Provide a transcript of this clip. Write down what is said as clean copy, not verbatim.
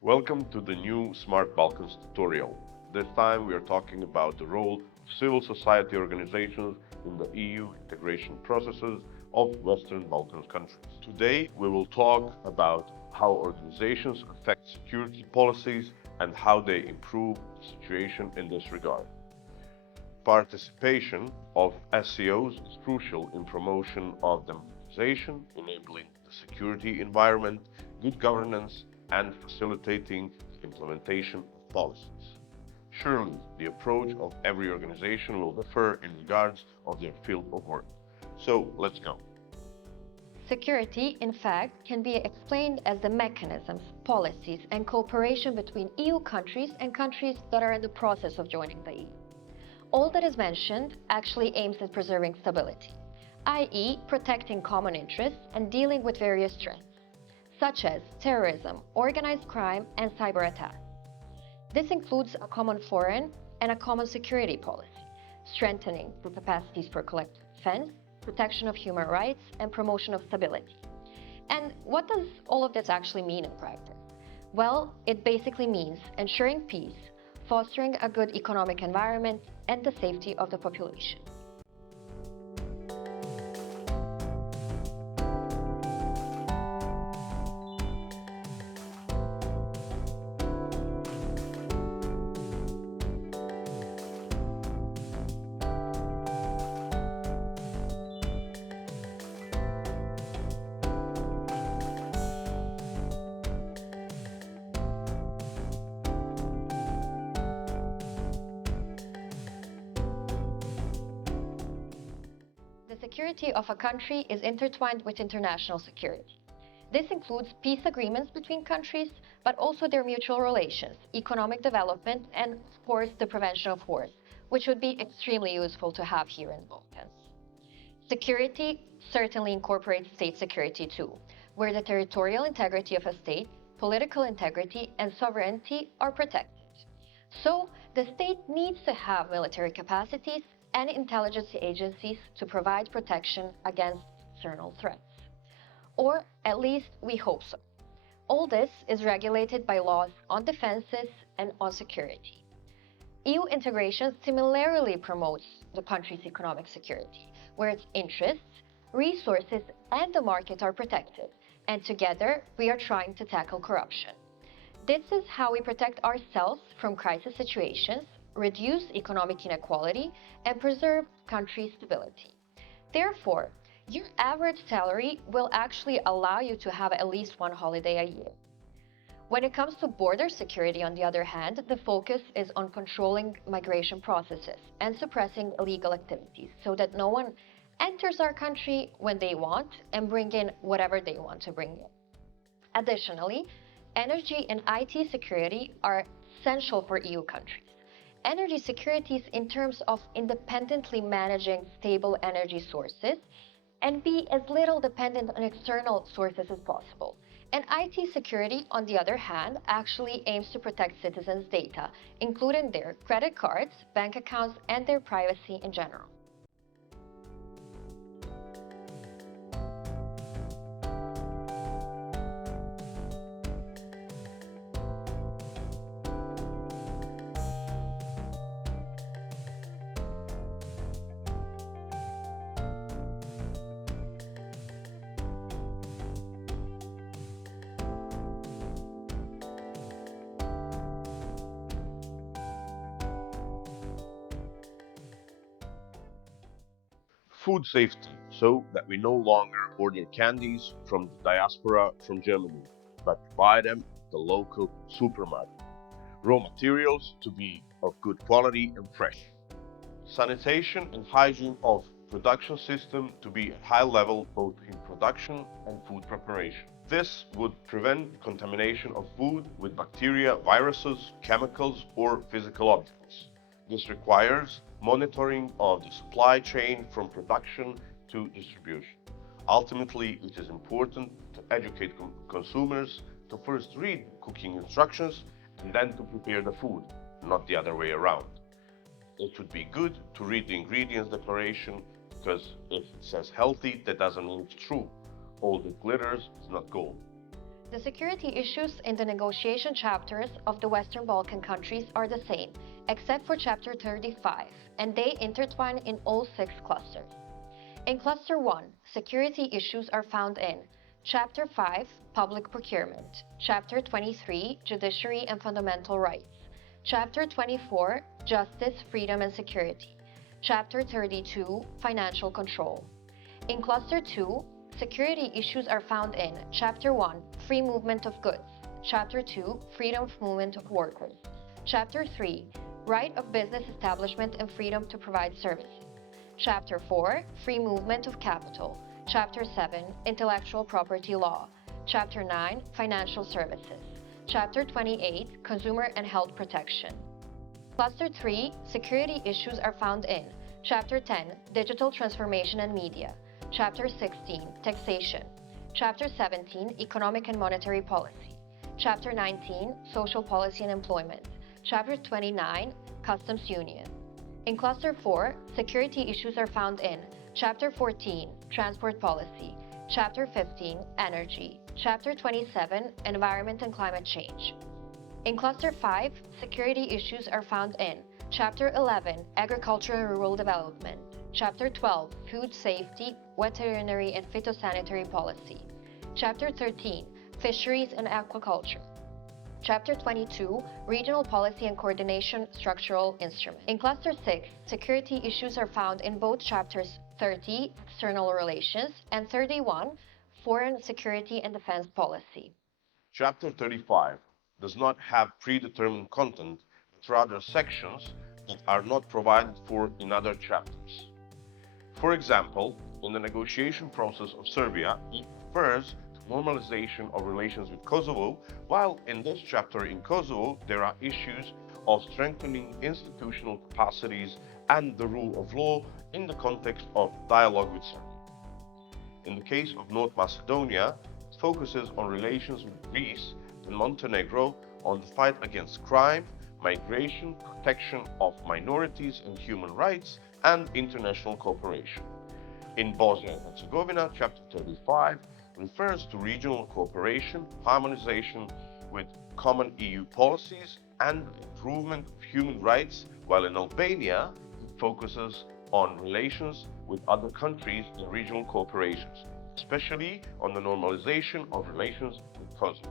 Welcome to the new Smart Balkans tutorial. This time we are talking about the role of civil society organizations in the EU integration processes of Western Balkan countries. Today we will talk about how organizations affect security policies and how they improve the situation in this regard. Participation of SCOs is crucial in promotion of democratization, enabling the security environment, good governance, and facilitating the implementation of policies. Surely, the approach of every organization will differ in regards of their field of work. So, let's go. Security, in fact, can be explained as the mechanisms, policies, and cooperation between EU countries and countries that are in the process of joining the EU. All that is mentioned actually aims at preserving stability, i.e., protecting common interests and dealing with various threats, such as terrorism, organized crime, and cyber attacks. This includes a common foreign and a common security policy, strengthening the capacities for collective defense, protection of human rights, and promotion of stability. And what does all of this actually mean in practice? Well, it basically means ensuring peace, fostering a good economic environment, and the safety of the population. The security of a country is intertwined with international security. This includes peace agreements between countries, but also their mutual relations, economic development, and, of course, the prevention of wars, which would be extremely useful to have here in the Balkans. Security certainly incorporates state security too, where the territorial integrity of a state, political integrity, and sovereignty are protected. So, the state needs to have military capacities and intelligence agencies to provide protection against external threats. Or at least we hope so. All this is regulated by laws on defenses and on security. EU integration similarly promotes the country's economic security, where its interests, resources, and the market are protected, and together we are trying to tackle corruption. This is how we protect ourselves from crisis situations, reduce economic inequality, and preserve country stability. Therefore, your average salary will actually allow you to have at least one holiday a year. When it comes to border security, on the other hand, the focus is on controlling migration processes and suppressing illegal activities so that no one enters our country when they want and bring in whatever they want to bring in. Additionally, energy and IT security are essential for EU countries. Energy security is in terms of independently managing stable energy sources and be as little dependent on external sources as possible. And IT security, on the other hand, actually aims to protect citizens' data, including their credit cards, bank accounts, and their privacy in general. Food safety, so that we no longer order candies from the diaspora from Germany, but buy them at the local supermarket. Raw materials to be of good quality and fresh. Sanitation and hygiene of production system to be at high level both in production and food preparation. This would prevent contamination of food with bacteria, viruses, chemicals, or physical objects. This requires monitoring of the supply chain from production to distribution. Ultimately, it is important to educate consumers to first read cooking instructions and then to prepare the food, not the other way around. It would be good to read the ingredients declaration because if it says healthy, that doesn't mean it's true. All that glitters is not gold. The security issues in the negotiation chapters of the Western Balkan countries are the same, except for Chapter 35, and they intertwine in all 6 clusters. In Cluster 1, security issues are found in Chapter 5, Public Procurement, Chapter 23, Judiciary and Fundamental Rights, Chapter 24, Justice, Freedom and Security, Chapter 32, Financial Control. In Cluster 2, security issues are found in Chapter 1, Free Movement of Goods, Chapter 2, Freedom of Movement of Workers, Chapter 3, Right of Business Establishment and Freedom to Provide Services, Chapter 4, Free Movement of Capital, Chapter 7, Intellectual Property Law, Chapter 9, Financial Services, Chapter 28, Consumer and Health Protection. Cluster 3, security issues are found in Chapter 10, Digital Transformation and Media, Chapter 16, Taxation, Chapter 17, Economic and Monetary Policy, Chapter 19, Social Policy and Employment, Chapter 29, Customs Union. In Cluster 4, security issues are found in Chapter 14, Transport Policy, Chapter 15, Energy, Chapter 27, Environment and Climate Change. In Cluster 5, security issues are found in Chapter 11, Agriculture and Rural Development, Chapter 12, Food Safety, Veterinary and Phytosanitary Policy, Chapter 13, Fisheries and Aquaculture, Chapter 22, Regional Policy and Coordination Structural Instruments. In Cluster 6, security issues are found in both Chapters 30, External Relations, and 31, Foreign Security and Defense Policy. Chapter 35 does not have predetermined content, but rather sections that are not provided for in other chapters. For example, in the negotiation process of Serbia, it refers to normalization of relations with Kosovo, while in this chapter in Kosovo there are issues of strengthening institutional capacities and the rule of law in the context of dialogue with Serbia. In the case of North Macedonia, it focuses on relations with Greece and Montenegro, on the fight against crime, migration, protection of minorities and human rights, and international cooperation. In Bosnia and Herzegovina, Chapter 35 refers to regional cooperation, harmonization with common EU policies, and improvement of human rights, while in Albania, it focuses on relations with other countries in regional cooperations, especially on the normalization of relations with Kosovo.